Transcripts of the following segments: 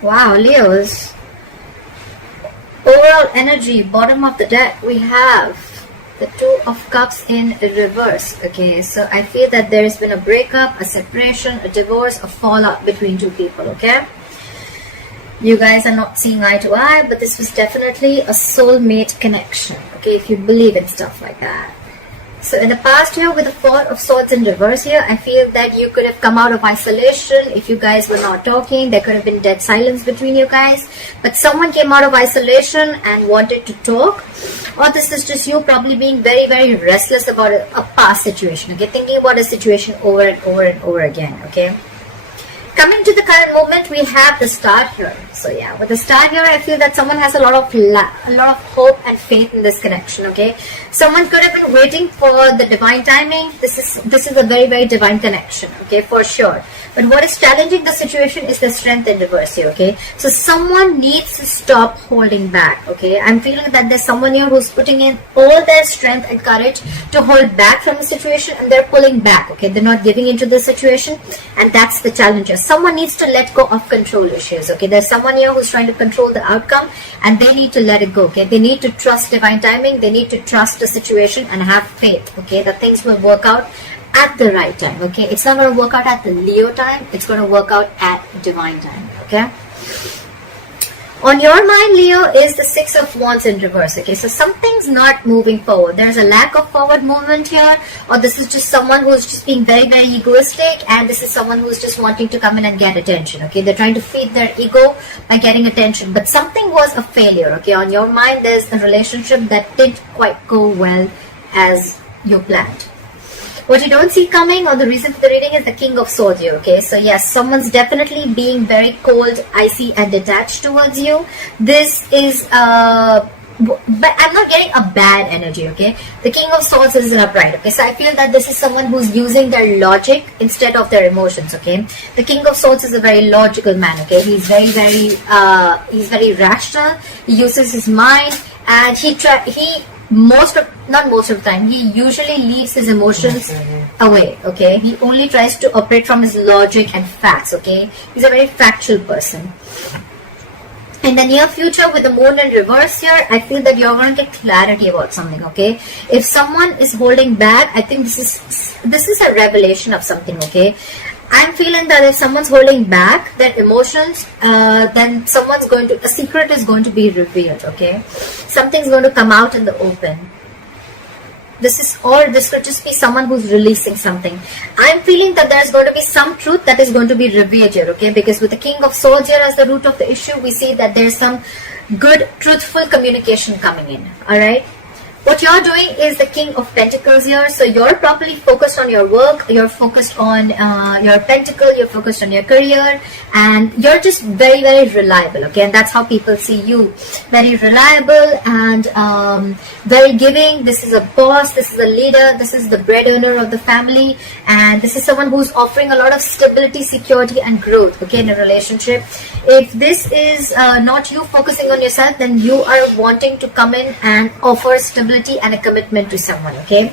Wow, Leos. Overall energy, bottom of the deck, we have the Two of Cups in reverse. Okay, so I feel that there has been a breakup, a separation, a divorce, a fallout between two people. Okay, you guys are not seeing eye to eye, but this was definitely a soulmate connection. Okay, if you believe in stuff like that. So in the past here, with the Four of Swords in reverse here, I feel that you could have come out of isolation. If you guys were not talking, there could have been dead silence between you guys. But someone came out of isolation and wanted to talk. Or this is just you probably being very, very restless about a past situation. Okay, thinking about a situation over and over and over again. Okay. Coming to the current moment, we have the Star here. So yeah, with the Star here, I feel that someone has a lot of hope and faith in this connection. Okay, someone could have been waiting for the divine timing. This is a very, very divine connection. Okay, for sure. But what is challenging the situation is the Strength in reverse here. Okay, so someone needs to stop holding back. Okay, I'm feeling that there's someone here who's putting in all their strength and courage to hold back from the situation, and they're pulling back. Okay, they're not giving into the situation, and that's the challenge. Someone needs to let go of control issues. Okay, there's someone here who's trying to control the outcome, and they need to let it go. Okay, they need to trust divine timing. They need to trust the situation and have faith. Okay, that things will work out at the right time. Okay, it's not going to work out at the Leo time, it's going to work out at divine time. Okay, on your mind, Leo, is the Six of Wands in reverse. Okay, so something's not moving forward. There's a lack of forward movement here, or this is just someone who's just being very, very egoistic, and this is someone who's just wanting to come in and get attention. Okay, they're trying to feed their ego by getting attention, but something was a failure. Okay, on your mind, there's a relationship that didn't quite go well as you planned. What you don't see coming, or the reason for the reading, is the King of Swords here. Okay, so yes, someone's definitely being very cold, icy, and detached towards you. This is but I'm not getting a bad energy. Okay, the King of Swords is an upright. Okay, so I feel that this is someone who's using their logic instead of their emotions. Okay, the King of Swords is a very logical man. Okay, he's very rational. He uses his mind, and not most of the time, he usually leaves his emotions away. Okay, he only tries to operate from his logic and facts. Okay, he's a very factual person. In the near future, with the Moon in reverse here, I feel that you're going to get clarity about something. Okay, if someone is holding back, I think this is a revelation of something. Okay, I'm feeling that if someone's holding back their emotions, then a secret is going to be revealed. Okay, something's going to come out in the open. This could just be someone who's releasing something. I'm feeling that there's going to be some truth that is going to be revealed here. Okay, because with the King of Swords here as the root of the issue, we see that there's some good, truthful communication coming in. All right. What you're doing is the King of Pentacles here. So you're properly focused on your work. You're focused on your pentacle. You're focused on your career. And you're just very, very reliable. Okay. And that's how people see you. Very reliable and very giving. This is a boss. This is a leader. This is the breadwinner of the family. And this is someone who's offering a lot of stability, security, and growth. Okay. In a relationship. If this is not you focusing on yourself, then you are wanting to come in and offer stability and a commitment to someone. Okay,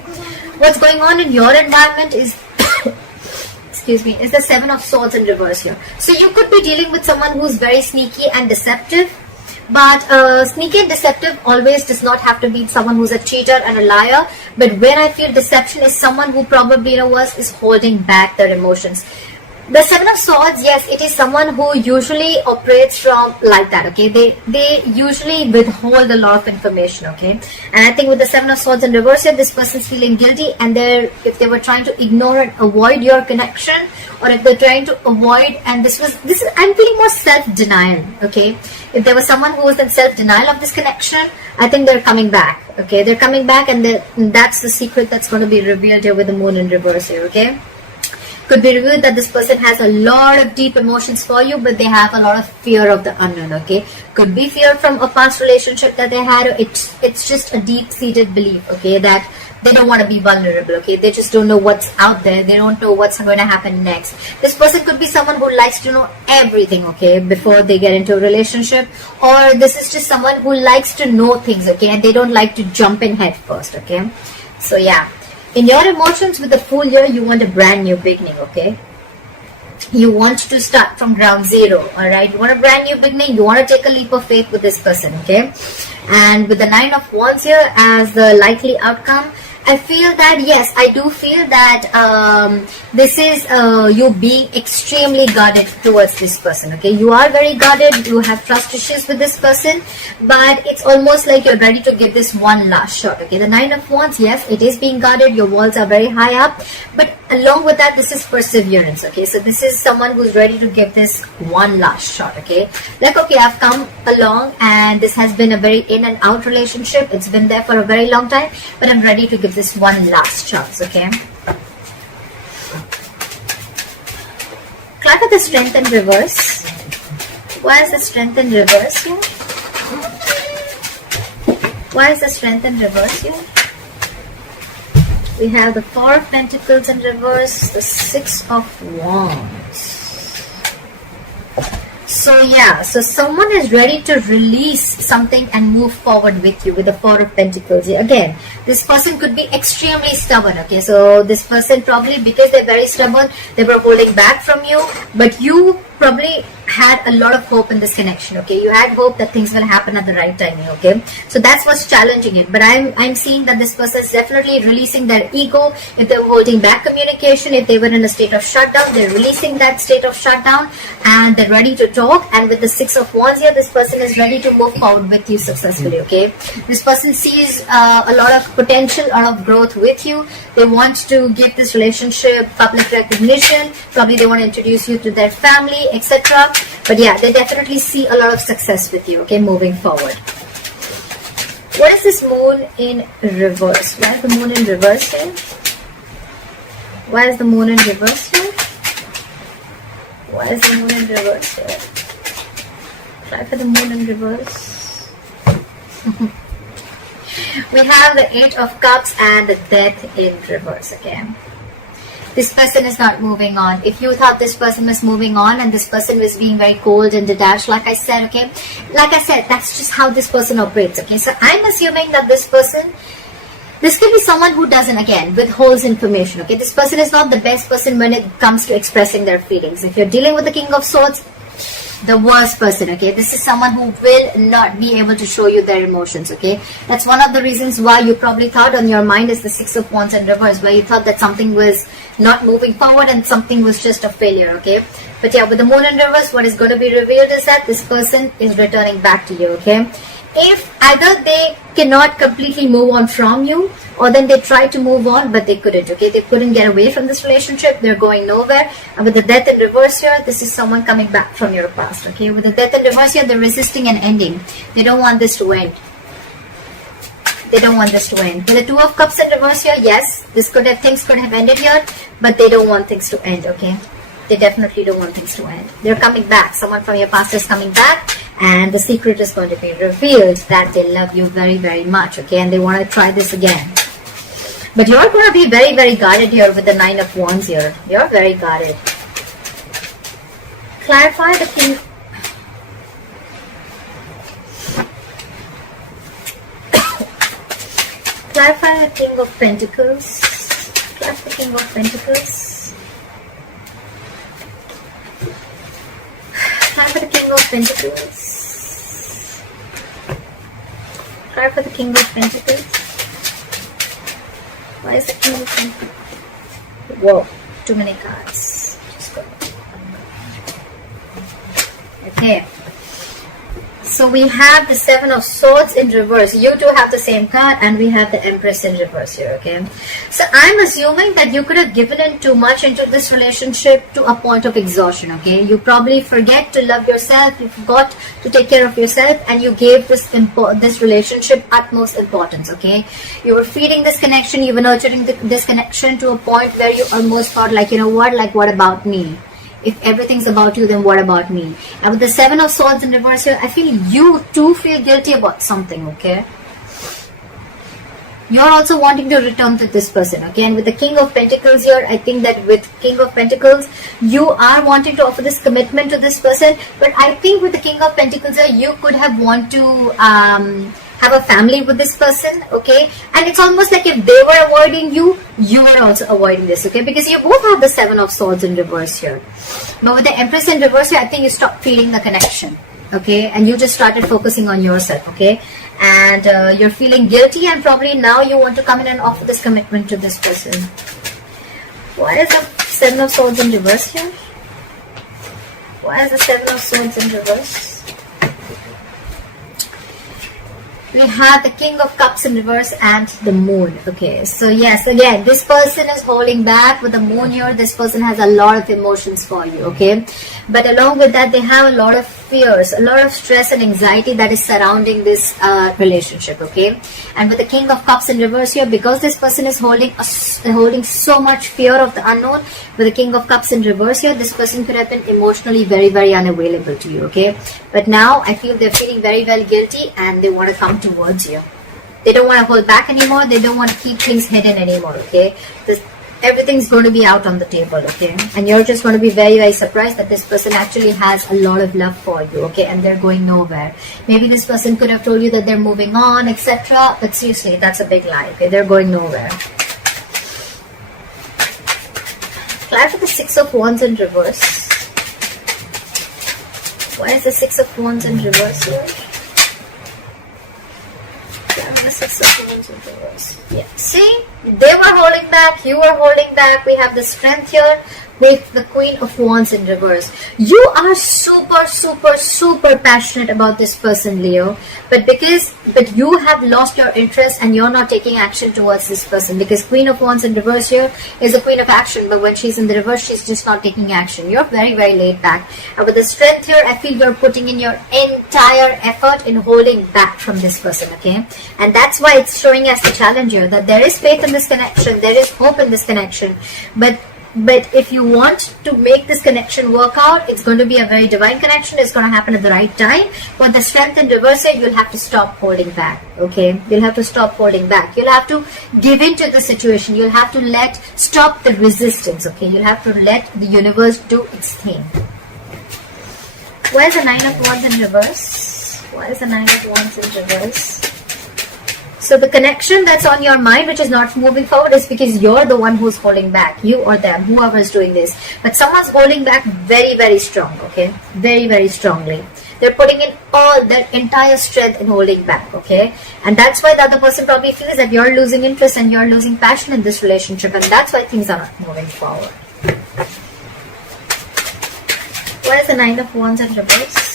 what's going on in your environment is excuse me, is the Seven of Swords in reverse here. So you could be dealing with someone who's very sneaky and deceptive, but sneaky and deceptive always does not have to be someone who's a cheater and a liar. But where I feel deception is someone who probably is holding back their emotions. The Seven of Swords, yes, it is someone who usually operates from like that. Okay, they usually withhold a lot of information. Okay, and I think with the Seven of Swords in reverse here, this person's feeling guilty, and if they were trying to ignore and avoid your connection, or if they're trying to avoid, and this is I'm feeling more self-denial. Okay, if there was someone who was in self-denial of this connection, I think they're coming back. Okay, they're coming back, and that's the secret that's going to be revealed here with the Moon in reverse here. Okay. Could be revealed that this person has a lot of deep emotions for you, but they have a lot of fear of the unknown. Okay, could be fear from a past relationship that they had. It's just a deep-seated belief. Okay, that they don't want to be vulnerable. Okay, they just don't know what's out there. They don't know what's going to happen next. This person could be someone who likes to know everything. Okay, before they get into a relationship, or this is just someone who likes to know things. Okay, and they don't like to jump in head first. Okay, so yeah. In your emotions with the Fool here, you want a brand new beginning. Okay, You want to start from ground zero, all right? You want a brand new beginning. You want to take a leap of faith with this person, okay? And with the 9 of Wands here as the likely outcome, I feel that, yes, I do feel that this is you being extremely guarded towards this person, okay? You are very guarded, you have trust issues with this person, but it's almost like you're ready to give this one last shot, okay? The 9 of Wands, yes, it is being guarded, your walls are very high up, but along with that, this is perseverance, okay? So this is someone who's ready to give this one last shot, okay? Like, okay, I've come along and this has been a very in and out relationship. It's been there for a very long time, but I'm ready to give this one last chance, okay? Clarify the Strength in reverse. Why is the Strength in reverse here? Why is the Strength in reverse here? We have the 4 of Pentacles in reverse, the 6 of Wands. So yeah, so someone is ready to release something and move forward with you with the 4 of Pentacles. Again, this person could be extremely stubborn, okay? So this person probably, because they're very stubborn, they were holding back from you, but you probably had a lot of hope in this connection, okay? You had hope that things will happen at the right timing, okay? So that's what's challenging it. But I'm seeing that this person is definitely releasing their ego. If they were holding back communication, if they were in a state of shutdown, they're releasing that state of shutdown and they're ready to talk. And with the 6 of Wands here, this person is ready to move forward with you successfully, okay? This person sees a lot of potential, a lot of growth with you. They want to give this relationship public recognition. Probably they want to introduce you to their family, etc. But yeah, they definitely see a lot of success with you, okay, moving forward. What is this Moon in reverse? Why is the Moon in reverse here? Why is the Moon in reverse here? Why is the Moon in reverse here? Try for the Moon in reverse. We have the 8 of Cups and the Death in reverse again. This person is not moving on. If you thought this person was moving on and this person was being very cold and detached, like I said, okay? Like I said, that's just how this person operates, okay? So I'm assuming that this person, this could be someone who doesn't, again, withholds information, okay? This person is not the best person when it comes to expressing their feelings. If you're dealing with the King of Swords, the worst person, okay? This is someone who will not be able to show you their emotions, okay? That's one of the reasons why you probably thought on your mind is the 6 of Wands in reverse, where you thought that something was not moving forward and something was just a failure, okay? But yeah, with the Moon in reverse, what is going to be revealed is that this person is returning back to you, okay? If either they cannot completely move on from you, or then they try to move on but they couldn't, okay? They couldn't get away from this relationship, they're going nowhere. And with the Death in reverse here, this is someone coming back from your past, okay? With the Death in reverse here, they're resisting an ending. They don't want this to end. They don't want this to end. With the 2 of Cups in reverse here, yes, things could have ended here, but they don't want things to end, okay? They definitely don't want things to end. They're coming back. Someone from your past is coming back, and the secret is going to be revealed that they love you very, very much, okay? And they want to try this again. But you're going to be very, very guarded here with the 9 of Wands here. You're very guarded. Clarify the King. Clarify the King of Pentacles. Clarify the King of Pentacles. Clarify the King of Pentacles. Clarify the King of Pentacles. Why is the King of Pentacles? Whoa, too many cards. Just go. Okay. So we have the 7 of Swords in reverse. You two have the same card, and we have the Empress in reverse here, okay? So I'm assuming that you could have given in too much into this relationship to a point of exhaustion, okay? You probably forget to love yourself, you forgot to take care of yourself, and you gave this relationship utmost importance, okay? You were feeding this connection, you were nurturing this connection to a point where you almost thought like, you know what, like what about me? If everything's about you, then what about me? And with the 7 of Swords in reverse here, I feel you too feel guilty about something, okay? You're also wanting to return to this person, okay? And with the King of Pentacles here, I think that with King of Pentacles, you are wanting to offer this commitment to this person. But I think with the King of Pentacles here, you could have want to have a family with this person, okay? And it's almost like if they were avoiding you, you were also avoiding this, okay? Because you both have the Seven of Swords in reverse here. But with the Empress in reverse here, I think you stopped feeling the connection, okay? And you just started focusing on yourself, okay? And you're feeling guilty, and probably now you want to come in and offer this commitment to this person. Why is the Seven of Swords in reverse here? Why is the Seven of Swords in reverse? We have the King of Cups in reverse and the Moon. Okay, so yes, again, this person is holding back with the Moon here. This person has a lot of emotions for you, okay? But along with that, they have a lot of fears, a lot of stress and anxiety that is surrounding this relationship, okay? And with the King of Cups in reverse here, because this person is holding so much fear of the unknown, with the King of Cups in reverse here, this person could have been emotionally very, very unavailable to you, okay? But now I feel they're feeling very, very guilty and they want to come towards you. They don't want to hold back anymore. They don't want to keep things hidden anymore, okay? Everything's going to be out on the table, okay? And you're just going to be very, very surprised that this person actually has a lot of love for you, okay? And they're going nowhere. Maybe this person could have told you that they're moving on, etc. But seriously, that's a big lie, okay? They're going nowhere. Try for the Six of Wands in reverse. Why is the Six of Wands in reverse here? The Six of Wands in reverse. Yeah. See, they were holding back, you were holding back. We have the Strength here with the Queen of Wands in reverse. You are super, super, super passionate about this person, Leo. But you have lost your interest and you're not taking action towards this person, because Queen of Wands in reverse here is a queen of action, but when she's in the reverse, she's just not taking action. You're very, very laid back. And with the Strength here, I feel you're putting in your entire effort in holding back from this person, okay? And that's why it's showing us the challenge here, that there is faith in this connection, there is hope in this connection, but if you want to make this connection work out, it's going to be a very divine connection. It's going to happen at the right time. But the Strength in reverse here, you'll have to stop holding back, okay? You'll have to stop holding back. You'll have to give in to the situation. You'll have to stop the resistance, okay? You'll have to let the universe do its thing. Why is the Nine of Wands in reverse? Why is the Nine of Wands in reverse? So the connection that's on your mind, which is not moving forward, is because you're the one who's holding back, you or them, whoever is doing this. But someone's holding back very, very strong, okay? Very, very strongly. They're putting in all their entire strength in holding back, okay? And that's why the other person probably feels that you're losing interest and you're losing passion in this relationship, and that's why things are not moving forward. What is the Nine of Wands in reverse?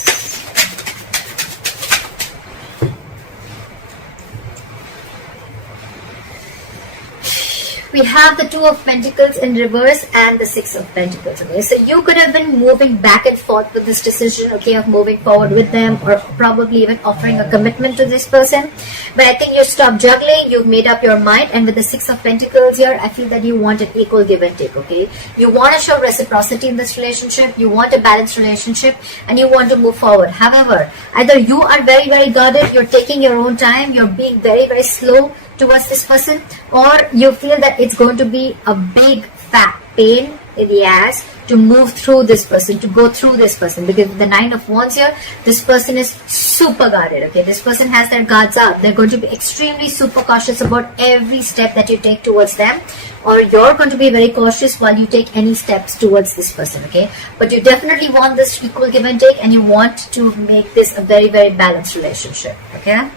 We have the Two of Pentacles in reverse and the Six of Pentacles, okay? So you could have been moving back and forth with this decision, okay, of moving forward with them, or probably even offering a commitment to this person. But I think you stopped juggling, you've made up your mind, and with the Six of Pentacles here, I feel that you want an equal give and take, okay? You want to show reciprocity in this relationship, you want a balanced relationship, and you want to move forward. However, either you are very, very guarded, you're taking your own time, you're being very, very slow towards this person, or you feel that it's going to be a big fat pain in the ass to move through this person, to go through this person, because the Nine of Wands here, this person is super guarded, okay? This person has their guards up. They're going to be extremely super cautious about every step that you take towards them, or you're going to be very cautious while you take any steps towards this person, okay? But you definitely want this equal give and take, and you want to make this a very, very balanced relationship, okay?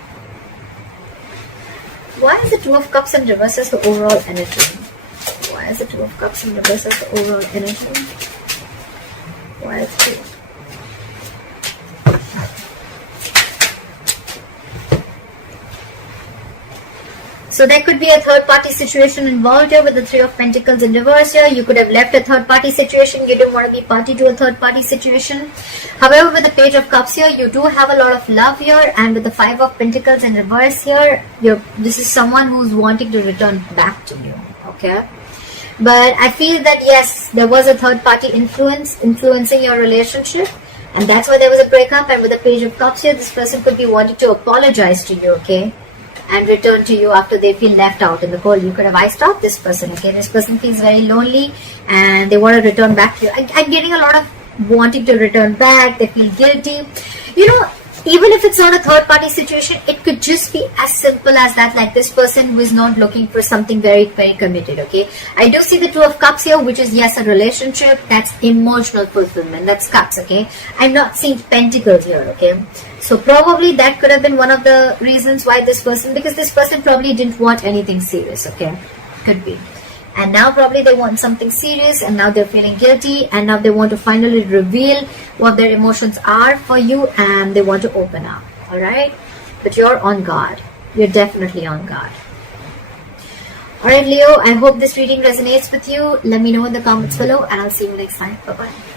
Why is the Two of Cups in reverse as the overall energy? Why is the Two of Cups in reverse as the overall energy? Why is it? So there could be a third party situation involved here with the Three of Pentacles in reverse here. You could have left a third party situation. You didn't want to be party to a third party situation. However, with the Page of Cups here, you do have a lot of love here. And with the Five of Pentacles in reverse here, this is someone who's wanting to return back to you. Okay. But I feel that yes, there was a third party influencing your relationship. And that's why there was a breakup. And with the Page of Cups here, this person could be wanting to apologize to you, okay? And return to you after they feel left out in the cold. You could have iced out this person, okay? This person feels very lonely and they want to return back to you. I'm getting a lot of wanting to return back. They feel guilty. You know, even if it's not a third party situation, it could just be as simple as that, like this person who is not looking for something very, very committed. Okay, I do see the Two of Cups here, which is, yes, a relationship. That's emotional fulfillment. That's cups. Okay, I'm not seeing pentacles here. Okay, so probably that could have been one of the reasons why this person, because this person probably didn't want anything serious. Okay, could be. And now probably they want something serious, and now they're feeling guilty, and now they want to finally reveal what their emotions are for you, and they want to open up. All right, but you're on guard. You're definitely on guard. All right, Leo, I hope this reading resonates with you. Let me know in the comments below, and I'll see you next time. Bye bye.